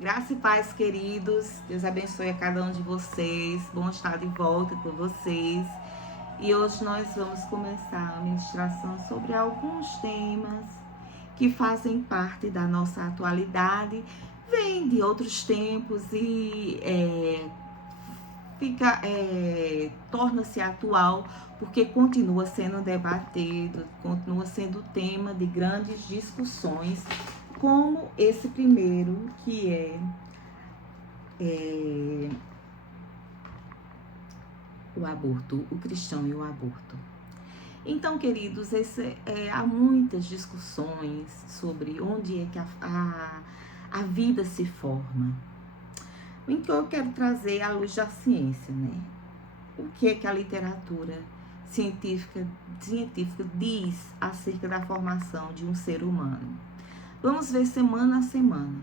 Graça e paz, queridos. Deus abençoe a cada um de vocês. Bom estar de volta com vocês. E hoje nós vamos começar a ministração sobre alguns temas que fazem parte da nossa atualidade, vêm de outros tempos e torna-se atual porque continua sendo debatido, continua sendo tema de grandes discussões, como esse primeiro, que é o aborto, o cristão e o aborto. Então, queridos, há muitas discussões sobre onde é que a vida se forma. O que eu quero trazer à luz da ciência, né? O que é que a literatura científica diz acerca da formação de um ser humano? Vamos ver semana a semana.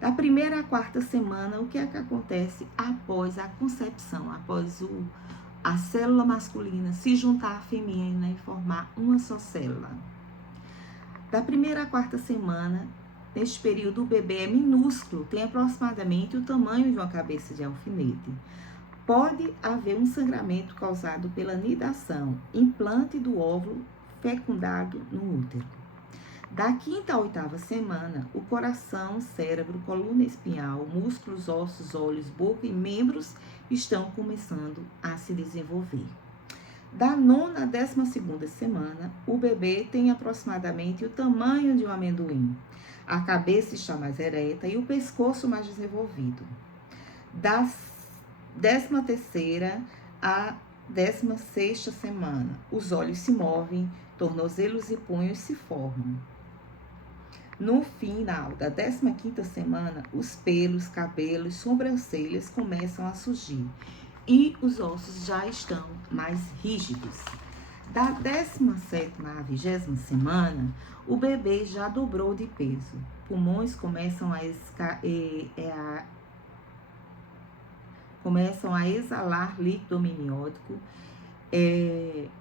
Da primeira à quarta semana, o que é que acontece após a concepção, após a célula masculina se juntar à feminina e formar uma só célula? Da primeira à quarta semana, neste período, o bebê é minúsculo, tem aproximadamente o tamanho de uma cabeça de alfinete. Pode haver um sangramento causado pela nidação, implante do óvulo fecundado no útero. Da quinta à oitava semana, o coração, cérebro, coluna espinhal, músculos, ossos, olhos, boca e membros estão começando a se desenvolver. Da nona à 12ª semana, o bebê tem aproximadamente o tamanho de um amendoim. A cabeça está mais ereta e o pescoço mais desenvolvido. Da 13ª à 16ª semana, os olhos se movem, tornozelos e punhos se formam. No final da 15ª semana, os pelos, cabelos, sobrancelhas começam a surgir e os ossos já estão mais rígidos. Da 17ª à 20ª semana, o bebê já dobrou de peso. Pulmões começam a exalar líquido amniótico,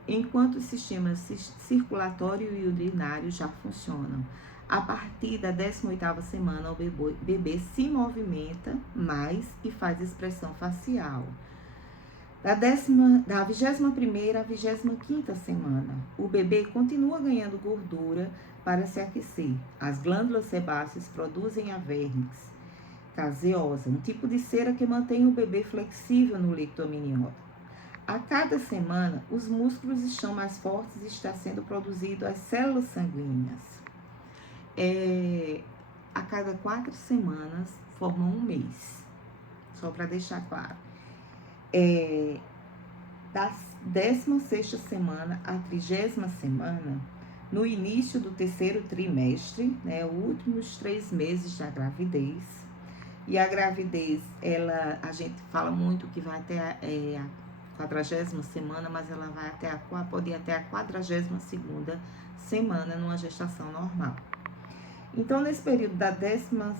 enquanto os sistemas circulatório e urinário já funcionam. A partir da 18ª semana, o bebê se movimenta mais e faz expressão facial. Da 21ª à 25ª semana, o bebê continua ganhando gordura para se aquecer. As glândulas sebáceas produzem a vernix caseosa, um tipo de cera que mantém o bebê flexível no líquido amniótico. A cada semana, os músculos estão mais fortes e está sendo produzido as células sanguíneas. A cada 4 semanas, formam um mês. Só para deixar claro. Da 16ª semana à 30ª semana, no início do terceiro trimestre, né, os últimos 3 meses da gravidez. E a gravidez, a gente fala muito que vai até a 40ª semana, mas ela pode ir até a 42ª semana numa gestação normal. Então, nesse período da 26ª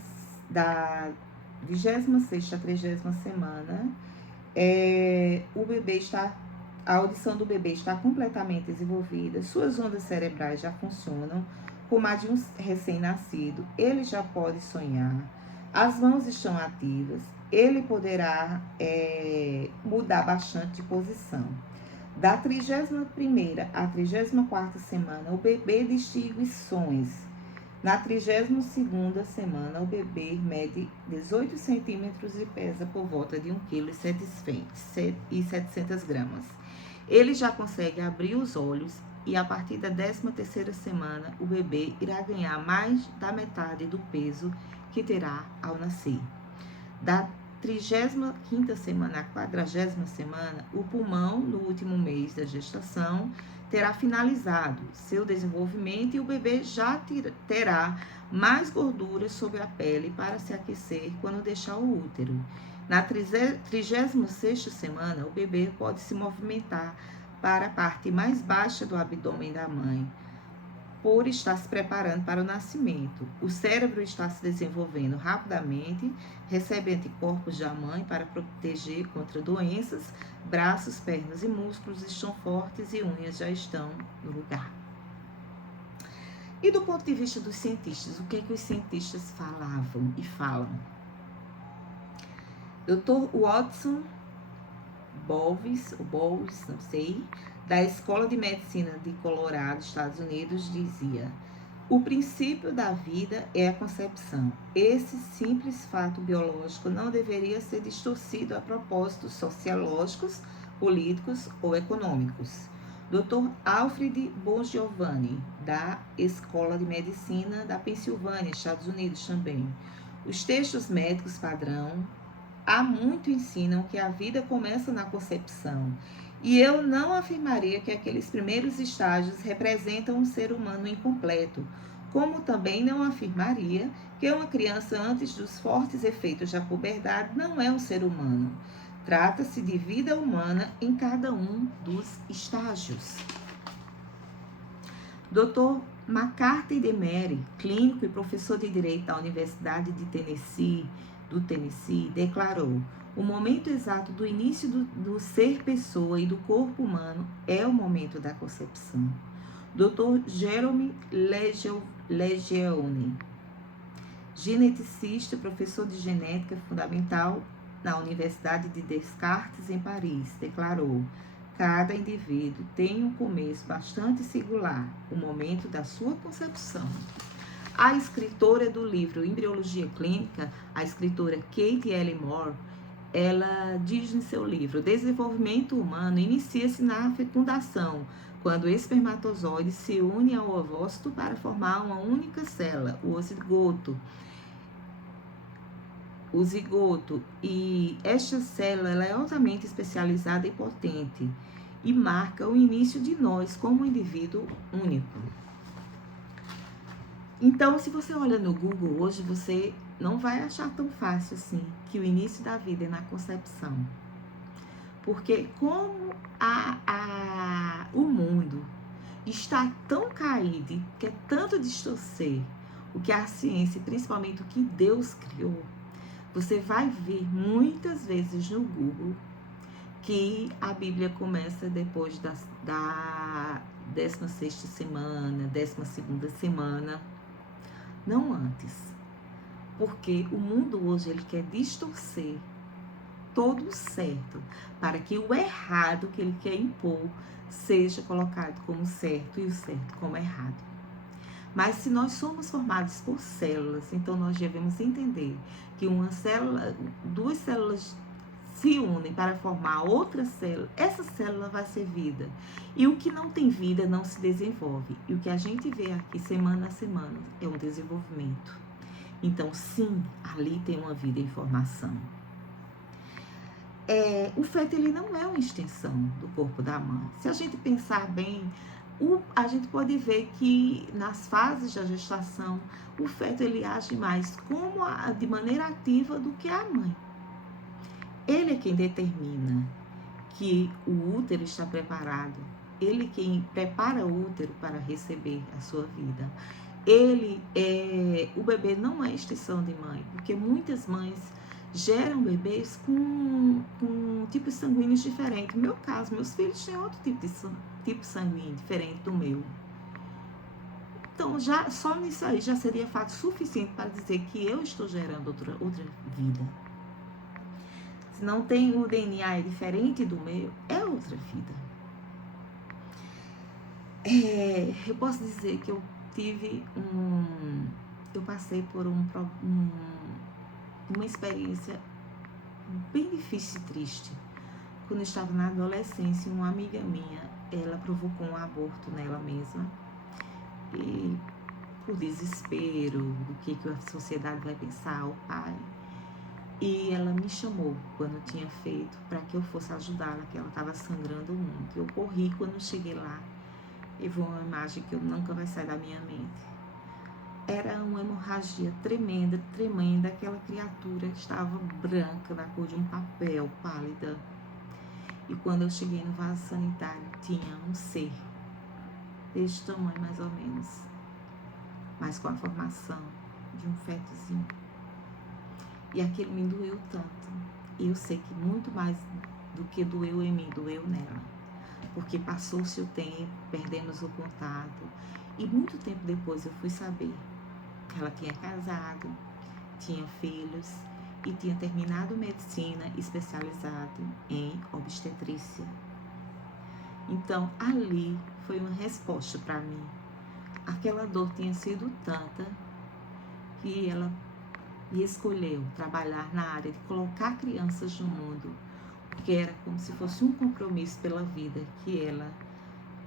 à 30ª semana, a audição do bebê está completamente desenvolvida, suas ondas cerebrais já funcionam como a de um recém-nascido, ele já pode sonhar, as mãos estão ativas, ele poderá mudar bastante de posição. Da 31ª à 34ª semana, o bebê distingue sons. Na 32ª semana, o bebê mede 18 centímetros e pesa por volta de 1,7 kg. Ele já consegue abrir os olhos e a partir da 13ª semana, o bebê irá ganhar mais da metade do peso que terá ao nascer. Da 35ª semana à 40ª semana, o pulmão, no último mês da gestação, terá finalizado seu desenvolvimento e o bebê já terá mais gordura sobre a pele para se aquecer quando deixar o útero. Na 36ª semana, o bebê pode se movimentar para a parte mais baixa do abdômen da mãe, por estar se preparando para o nascimento. O cérebro está se desenvolvendo rapidamente, recebe anticorpos da mãe para proteger contra doenças, braços, pernas e músculos estão fortes e unhas já estão no lugar. E do ponto de vista dos cientistas, o que é que os cientistas falavam e falam? Dr. Watson Bowles, não sei, da Escola de Medicina de Colorado, Estados Unidos, dizia: o princípio da vida é a concepção. Esse simples fato biológico não deveria ser distorcido a propósitos sociológicos, políticos ou econômicos. Dr. Alfred Bongiovanni, da Escola de Medicina da Pensilvânia, Estados Unidos também. Os textos médicos padrão há muito ensinam que a vida começa na concepção. E eu não afirmaria que aqueles primeiros estágios representam um ser humano incompleto, como também não afirmaria que uma criança antes dos fortes efeitos da puberdade não é um ser humano. Trata-se de vida humana em cada um dos estágios. Dr. McCarthy Demery, clínico e professor de Direito da Universidade de Tennessee, declarou: o momento exato do início do ser pessoa e do corpo humano é o momento da concepção. Dr. Jerome Lejeune, geneticista, professor de genética fundamental na Universidade de Descartes, em Paris, declarou: cada indivíduo tem um começo bastante singular, o momento da sua concepção. A escritora do livro Embriologia Clínica, a escritora Kate L. Moore, ela diz em seu livro: o desenvolvimento humano inicia-se na fecundação, quando o espermatozoide se une ao ovócito para formar uma única célula, o zigoto. E esta célula ela é altamente especializada e potente e marca o início de nós como um indivíduo único. Então, se você olha no Google hoje, você não vai achar tão fácil assim que o início da vida é na concepção. Porque como o mundo está tão caído e quer tanto distorcer o que a ciência, principalmente o que Deus criou, você vai ver muitas vezes no Google que a Bíblia começa depois da 16ª semana, 12ª semana, não antes. Porque o mundo hoje ele quer distorcer todo o certo para que o errado que ele quer impor seja colocado como certo e o certo como errado. Mas se nós somos formados por células, então nós devemos entender que duas células se unem para formar outra célula, essa célula vai ser vida. E o que não tem vida não se desenvolve. E o que a gente vê aqui semana a semana é um desenvolvimento. Então, sim, ali tem uma vida em formação. O feto ele não é uma extensão do corpo da mãe. Se a gente pensar bem, a gente pode ver que nas fases da gestação, o feto ele age mais de maneira ativa do que a mãe. Ele é quem determina que o útero está preparado. Ele é quem prepara o útero para receber a sua vida. O bebê não é extensão de mãe, porque muitas mães geram bebês com tipos sanguíneos diferentes. No meu caso, meus filhos têm outro tipo sanguíneo diferente do meu. Então, só nisso aí já seria fato suficiente para dizer que eu estou gerando outra vida. Se não tem o DNA diferente do meu, é outra vida. Eu posso dizer que eu passei por uma experiência bem difícil e triste. Quando eu estava na adolescência, uma amiga minha, ela provocou um aborto nela mesma. E por desespero, do que a sociedade vai pensar, o pai. E ela me chamou quando tinha feito para que eu fosse ajudá-la, que ela estava sangrando muito. Eu corri quando cheguei lá e vi uma imagem que nunca vai sair da minha mente. Era uma hemorragia tremenda, aquela criatura estava branca, na cor de um papel, pálida. E quando eu cheguei no vaso sanitário, tinha um ser deste tamanho mais ou menos, mas com a formação de um fetozinho. E aquilo me doeu tanto. E eu sei que muito mais do que doeu em mim, doeu nela. Porque passou-se o tempo, perdemos o contato. E muito tempo depois eu fui saber que ela tinha casado, tinha filhos e tinha terminado medicina especializado em obstetrícia. Então, ali foi uma resposta para mim. Aquela dor tinha sido tanta que ela escolheu trabalhar na área de colocar crianças no mundo, porque era como se fosse um compromisso pela vida que ela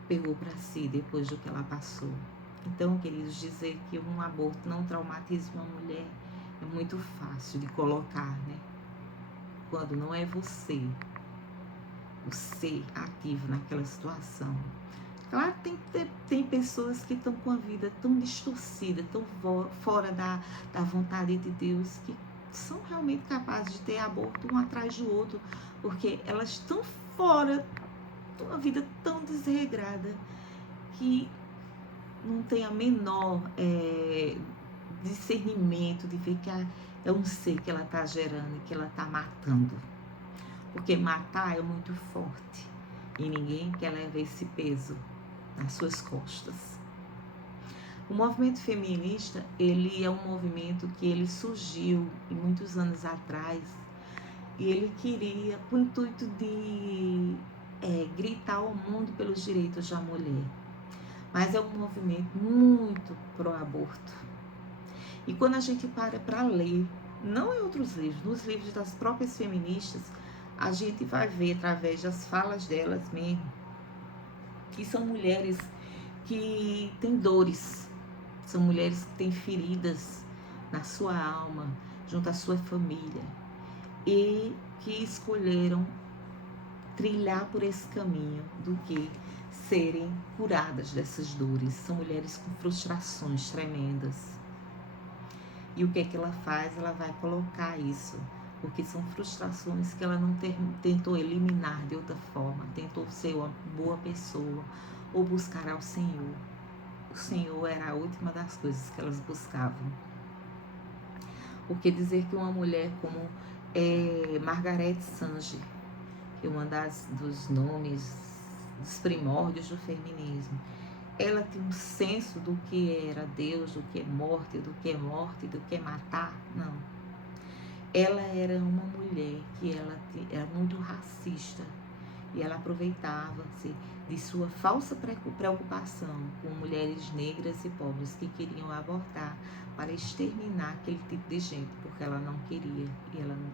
pegou para si depois do que ela passou. Então, queridos, dizer que um aborto não traumatiza uma mulher é muito fácil de colocar, né? Quando não é você o ser ativo naquela situação. Claro, tem pessoas que estão com a vida tão distorcida, tão fora da vontade de Deus, que são realmente capazes de ter aborto um atrás do outro, porque elas estão fora de uma vida tão desregrada que não tem a menor discernimento de ver que é um ser que ela está gerando e que ela está matando. Porque matar é muito forte e ninguém quer levar esse peso nas suas costas. O movimento feminista, ele é um movimento que ele surgiu muitos anos atrás e ele queria, com o intuito de gritar ao mundo pelos direitos da mulher. Mas é um movimento muito pró-aborto. E quando a gente para ler, não em outros livros, nos livros das próprias feministas, a gente vai ver através das falas delas mesmo, que são mulheres que têm dores, são mulheres que têm feridas na sua alma, junto à sua família, e que escolheram trilhar por esse caminho do que serem curadas dessas dores. São mulheres com frustrações tremendas. E o que é que ela faz? Ela vai colocar isso, porque são frustrações que ela não tentou eliminar de outra forma, tentou ser uma boa pessoa ou buscar ao Senhor. O Senhor era a última das coisas que elas buscavam. Porque dizer que uma mulher como Margaret Sanger, que é uma dos nomes, dos primórdios do feminismo, ela tinha um senso do que era Deus, do que é morte, do que é matar. Não. Ela era uma mulher que ela era muito racista e ela aproveitava-se de sua falsa preocupação com mulheres negras e pobres que queriam abortar para exterminar aquele tipo de gente, porque ela não queria e ela não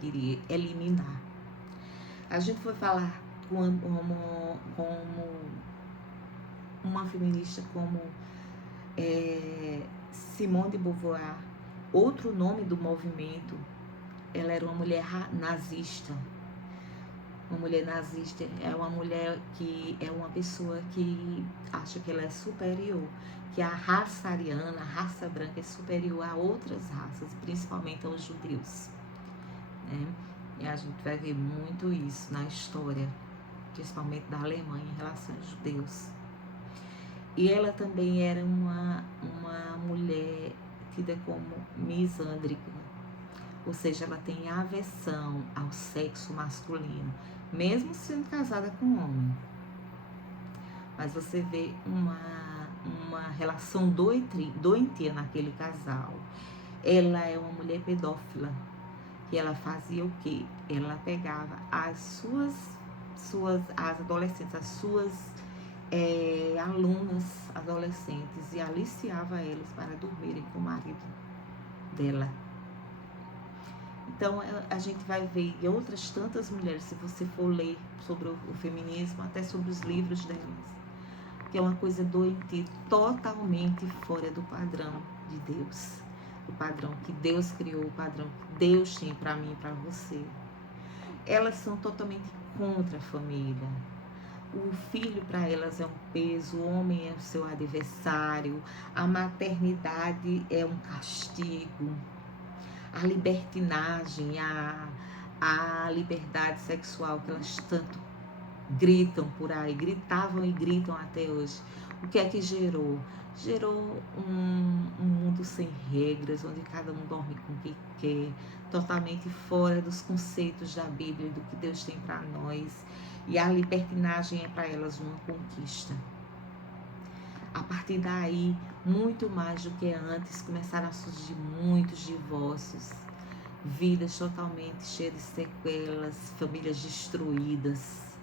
queria eliminar. A gente foi falar como uma feminista como Simone de Beauvoir. Outro nome do movimento, ela era uma mulher nazista. Uma mulher nazista é uma mulher que é uma pessoa que acha que ela é superior, que a raça ariana, a raça branca é superior a outras raças, principalmente aos judeus, né? E a gente vai ver muito isso na história, principalmente da Alemanha em relação aos judeus. E ela também era uma mulher tida como misândrica, ou seja, ela tem aversão ao sexo masculino, mesmo sendo casada com um homem. Mas você vê uma relação doentia naquele casal. Ela é uma mulher pedófila, que ela fazia o quê? Ela pegava as adolescentes, as suas alunas adolescentes e aliciava elas para dormirem com o marido dela. Então a gente vai ver e outras tantas mulheres, se você for ler sobre o feminismo, até sobre os livros delas, que é uma coisa doentia, totalmente fora do padrão de Deus, o padrão que Deus criou, o padrão que Deus tem para mim e para você. Elas são totalmente contra a família. O filho para elas é um peso, o homem é o seu adversário, a maternidade é um castigo, a libertinagem, a liberdade sexual que elas tanto gritam por aí, gritavam e gritam até hoje. O que é que gerou? Gerou um mundo sem regras, onde cada um dorme com quem quer, totalmente fora dos conceitos da Bíblia, do que Deus tem para nós. E a libertinagem é para elas uma conquista. A partir daí, muito mais do que antes, começaram a surgir muitos divórcios, vidas totalmente cheias de sequelas, famílias destruídas,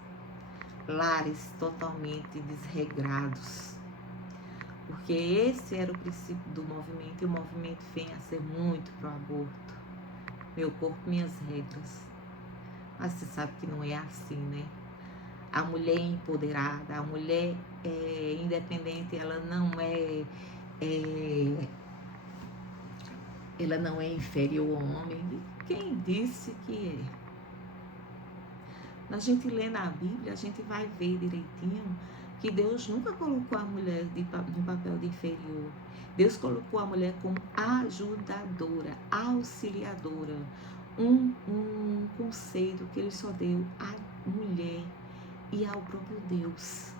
lares totalmente desregrados. Porque esse era o princípio do movimento, e o movimento vem a ser muito pro aborto. Meu corpo, minhas regras. Mas você sabe que não é assim, né? A mulher empoderada, a mulher independente, ela não é inferior ao homem. E quem disse que é? Na gente lê na Bíblia, a gente vai ver direitinho que Deus nunca colocou a mulher no papel de inferior. Deus colocou a mulher como ajudadora, auxiliadora. Um conceito que Ele só deu à mulher e ao próprio Deus.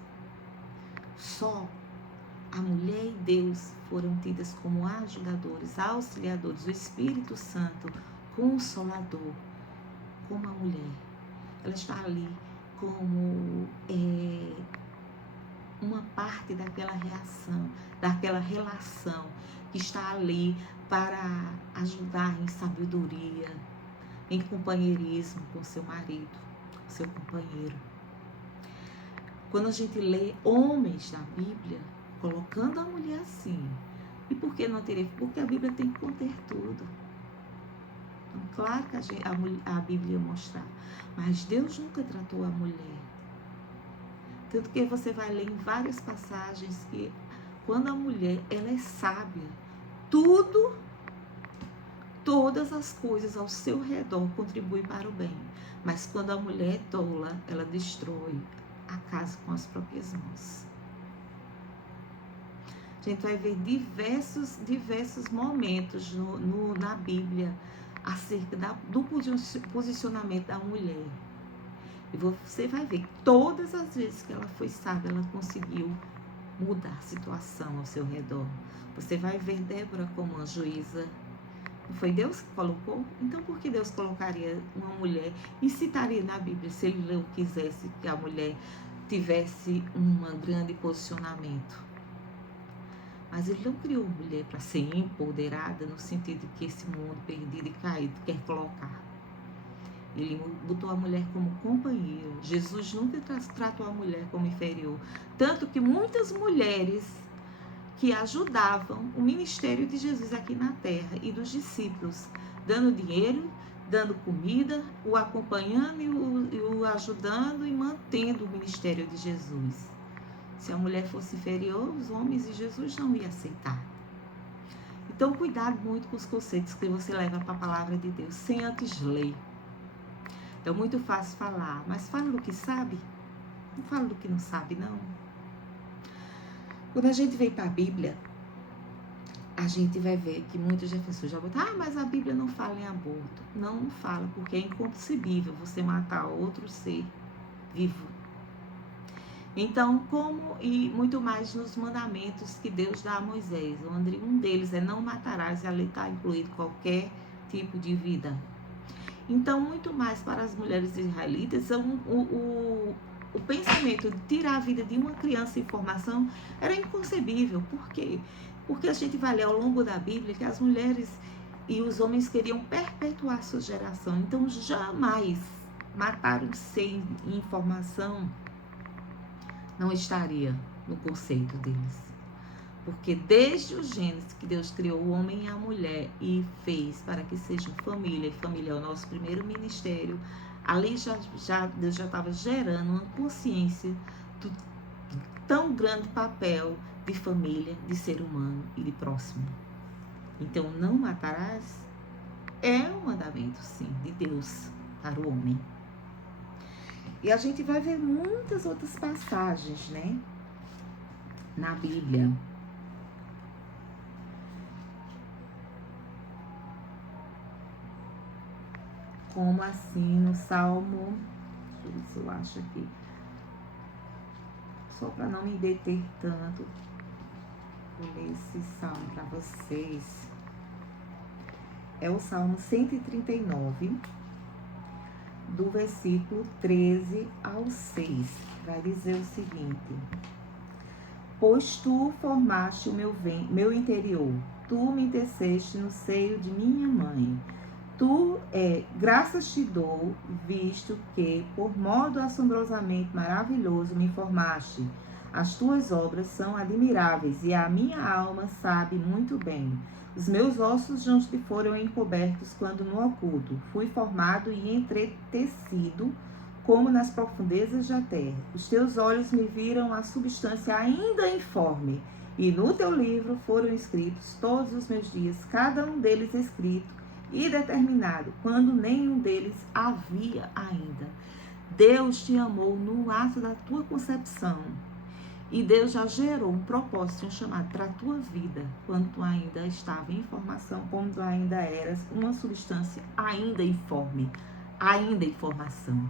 Só a mulher e Deus foram tidas como ajudadores, auxiliadores, o Espírito Santo, consolador, como a mulher. Ela está ali como uma parte daquela reação, daquela relação que está ali para ajudar em sabedoria, em companheirismo com seu marido, seu companheiro. Quando a gente lê homens na Bíblia, colocando a mulher assim, e por que não teria? Porque a Bíblia tem que conter tudo. Então, claro que a Bíblia mostrar, mas Deus nunca tratou a mulher. Tanto que você vai ler em várias passagens que quando a mulher, ela é sábia, todas as coisas ao seu redor contribuem para o bem. Mas quando a mulher é tola, ela destrói a casa com as próprias mãos. A gente vai ver diversos momentos na Bíblia acerca do posicionamento da mulher. E você vai ver que todas as vezes que ela foi sábia, ela conseguiu mudar a situação ao seu redor. Você vai ver Débora como uma juíza. Não foi Deus que colocou? Então por que Deus colocaria uma mulher e citaria na Bíblia, se Ele não quisesse que a mulher tivesse um grande posicionamento? Mas Ele não criou mulher para ser empoderada no sentido que esse mundo perdido e caído quer colocar. Ele botou a mulher como companheira. Jesus nunca tratou a mulher como inferior. Tanto que muitas mulheres que ajudavam o ministério de Jesus aqui na terra e dos discípulos, dando dinheiro, dando comida, o acompanhando e o ajudando e mantendo o ministério de Jesus. Se a mulher fosse inferior, os homens e Jesus não iam aceitar. Então, cuidado muito com os conceitos que você leva para a palavra de Deus, sem antes ler. É muito fácil falar, mas fala do que sabe. Não fala do que não sabe, não. Quando a gente vem para a Bíblia, a gente vai ver que muitas pessoas já botam, mas a Bíblia não fala em aborto. Não fala, porque é inconcebível você matar outro ser vivo. Então, e muito mais nos mandamentos que Deus dá a Moisés, onde um deles é não matarás, e ali está incluído qualquer tipo de vida. Então, muito mais para as mulheres israelitas, o pensamento de tirar a vida de uma criança em formação era inconcebível. Por quê? Porque a gente vai ler ao longo da Bíblia que as mulheres e os homens queriam perpetuar sua geração. Então, jamais matar um ser em formação não estaria no conceito deles. Porque desde o Gênesis que Deus criou o homem e a mulher e fez para que sejam família, e família é o nosso primeiro ministério, ali Deus já estava gerando uma consciência do tão grande papel de família, de ser humano e de próximo. Então, não matarás é um mandamento, sim, de Deus para o homem. E a gente vai ver muitas outras passagens, né, na Bíblia. Como assim no Salmo, deixa eu ver se eu acho aqui, só para não me deter tanto, vou ler esse salmo para vocês. É o Salmo 139, do versículo 13 ao 6, vai dizer o seguinte: Pois tu formaste o meu interior, tu me teceste no seio de minha mãe. Tu, graças te dou, visto que, por modo assombrosamente maravilhoso, me formaste. As tuas obras são admiráveis e a minha alma sabe muito bem. Os meus ossos não te foram encobertos quando no oculto. Fui formado e entretecido como nas profundezas da terra. Os teus olhos me viram a substância ainda informe. E no teu livro foram escritos todos os meus dias, cada um deles escrito e determinado, quando nenhum deles havia ainda. Deus te amou no ato da tua concepção. E Deus já gerou um propósito, um chamado para a tua vida, quando tu ainda estava em formação, quando tu ainda eras uma substância ainda informe, ainda em formação.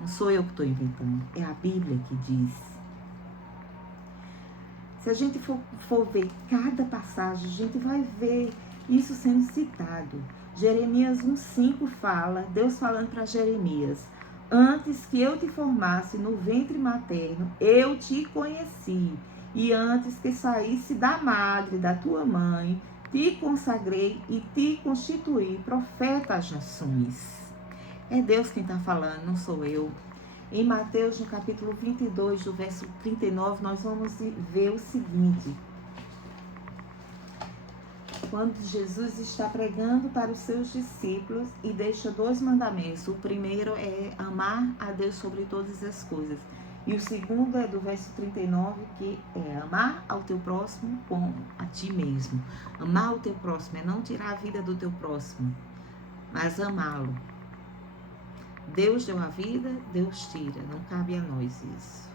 Não sou eu que estou inventando, é a Bíblia que diz. Se a gente for ver cada passagem, a gente vai ver isso sendo citado. Jeremias 1,5 fala, Deus falando para Jeremias: antes que eu te formasse no ventre materno, eu te conheci. E antes que saísse da madre da tua mãe, te consagrei e te constituí profeta às nações. É Deus quem está falando, não sou eu. Em Mateus, no capítulo 22, do verso 39, nós vamos ver o seguinte. Quando Jesus está pregando para os seus discípulos e deixa 2 mandamentos. O primeiro é amar a Deus sobre todas as coisas. E o segundo é do verso 39, que é amar ao teu próximo como a ti mesmo. Amar o teu próximo é não tirar a vida do teu próximo, mas amá-lo. Deus deu a vida, Deus tira. Não cabe a nós isso.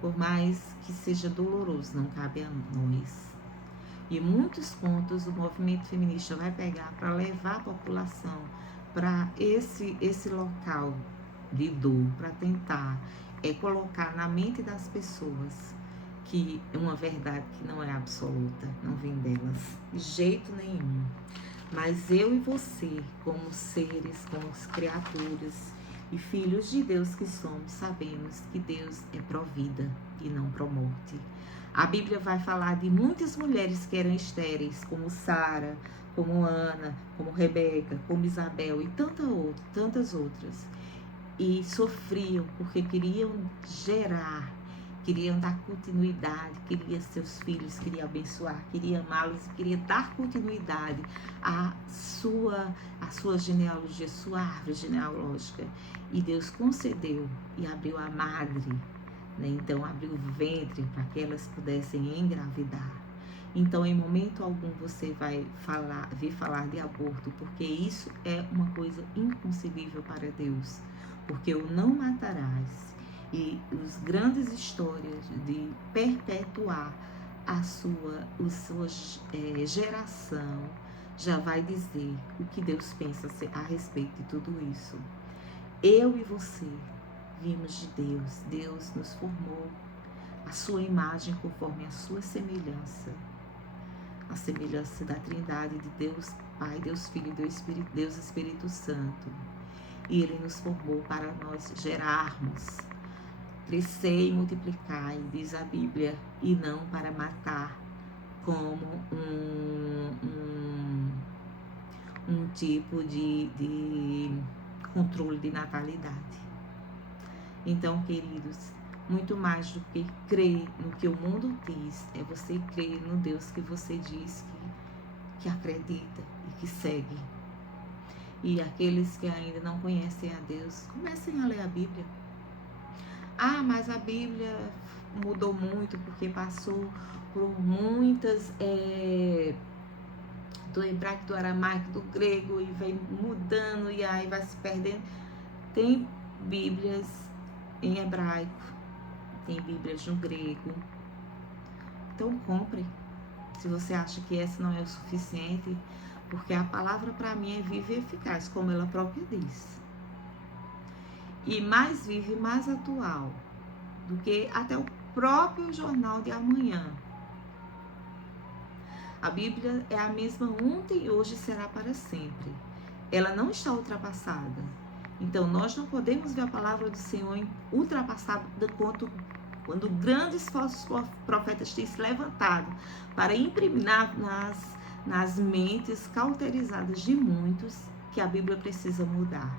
Por mais que seja doloroso, não cabe a nós. E muitos pontos o movimento feminista vai pegar para levar a população para esse local de dor, para tentar colocar na mente das pessoas que é uma verdade que não é absoluta, não vem delas de jeito nenhum. Mas eu e você, como seres, como criaturas e filhos de Deus que somos, sabemos que Deus é pró-vida e não pró-morte. A Bíblia vai falar de muitas mulheres que eram estéreis, como Sara, como Ana, como Rebeca, como Isabel e tantas outras. E sofriam porque queriam gerar, queriam dar continuidade, queriam seus filhos, queriam abençoar, queriam amá-los, queriam dar continuidade à sua genealogia, sua árvore genealógica. E Deus concedeu e abriu a madre, né? Então abriu o ventre para que elas pudessem engravidar. Então, em momento algum você vai vir falar de aborto, porque isso é uma coisa inconcebível para Deus. Porque o não matarás e as grandes histórias de perpetuar a sua geração já vai dizer o que Deus pensa a respeito de tudo isso. Eu e você vimos de Deus, Deus nos formou a sua imagem conforme a sua semelhança, a semelhança da Trindade de Deus Pai, Deus Filho e Deus Espírito Santo. E Ele nos formou para nós gerarmos, crescer e multiplicar, diz a Bíblia, e não para matar como um tipo de controle de natalidade. Então, queridos, muito mais do que crer no que o mundo diz, é você crer no Deus que você diz que acredita e que segue. E aqueles que ainda não conhecem a Deus, comecem a ler a Bíblia. Ah, mas a Bíblia mudou muito porque passou por muitas do hebraico, do aramaico, do grego, e vem mudando e aí vai se perdendo. Tem Bíblias em hebraico, tem Bíblias no grego. Então compre, se você acha que essa não é o suficiente, porque a palavra para mim é viva e eficaz, como ela própria diz. E mais viva e mais atual do que até o próprio jornal de amanhã. A Bíblia é a mesma ontem e hoje será para sempre. Ela não está ultrapassada. Então, nós não podemos ver a palavra do Senhor ultrapassada quanto quando grandes falsos profetas têm se levantado para impriminar nas mentes cauterizadas de muitos, que a Bíblia precisa mudar.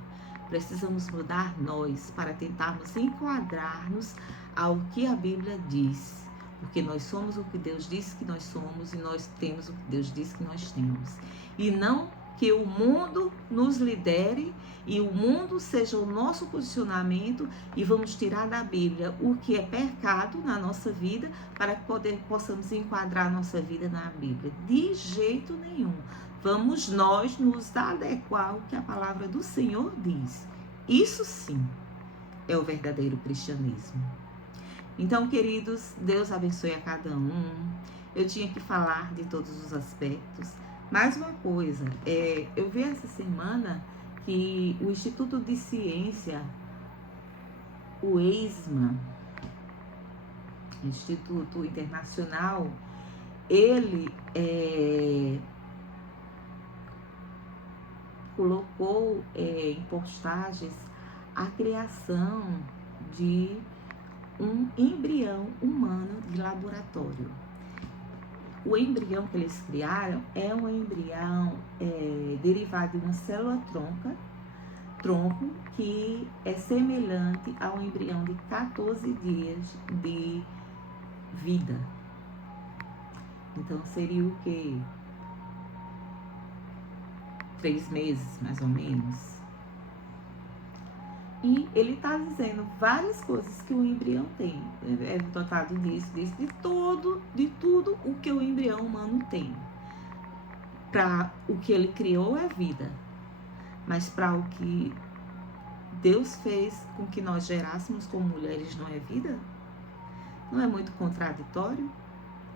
Precisamos mudar nós para tentarmos enquadrar-nos ao que a Bíblia diz. Porque nós somos o que Deus diz que nós somos e nós temos o que Deus diz que nós temos. E não que o mundo nos lidere e o mundo seja o nosso posicionamento e vamos tirar da Bíblia o que é pecado na nossa vida para que possamos enquadrar a nossa vida na Bíblia. De jeito nenhum. Vamos nós nos adequar ao que a palavra do Senhor diz. Isso sim é o verdadeiro cristianismo. Então, queridos, Deus abençoe a cada um. Eu tinha que falar de todos os aspectos. Mais uma coisa, eu vi essa semana que o Instituto de Ciência, o EISMA, Instituto Internacional, ele colocou em postagens a criação de um embrião humano de laboratório. O embrião que eles criaram é um embrião derivado de uma célula tronco, que é semelhante ao embrião de 14 dias de vida. Então, seria o quê? 3 meses, mais ou menos. E ele está dizendo várias coisas que o embrião tem. É dotado disso, de tudo o que o embrião humano tem. Para o que ele criou é vida. Mas para o que Deus fez com que nós gerássemos como mulheres não é vida? Não é muito contraditório?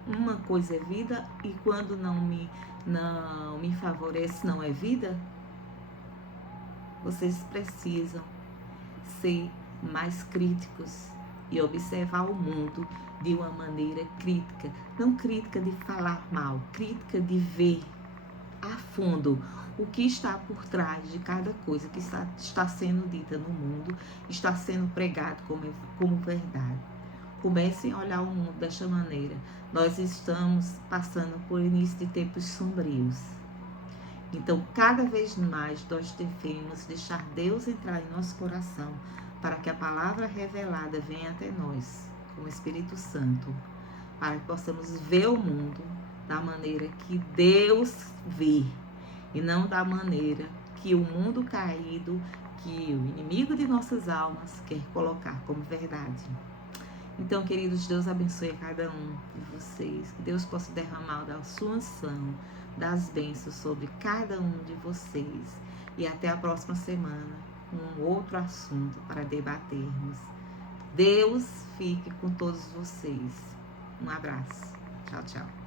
Uma coisa é vida e quando não me favorece não é vida? Vocês precisam ser mais críticos e observar o mundo de uma maneira crítica, não crítica de falar mal, crítica de ver a fundo o que está por trás de cada coisa que está sendo dita no mundo, está sendo pregado como verdade. Comecem a olhar o mundo desta maneira. Nós estamos passando por início de tempos sombrios. Então, cada vez mais nós devemos deixar Deus entrar em nosso coração para que a palavra revelada venha até nós, com o Espírito Santo, para que possamos ver o mundo da maneira que Deus vê e não da maneira que o mundo caído, que o inimigo de nossas almas quer colocar como verdade. Então, queridos, Deus abençoe a cada um de vocês, que Deus possa derramar da sua unção, das bênçãos sobre cada um de vocês. E até a próxima semana, com um outro assunto para debatermos. Deus fique com todos vocês. Um abraço. Tchau, tchau.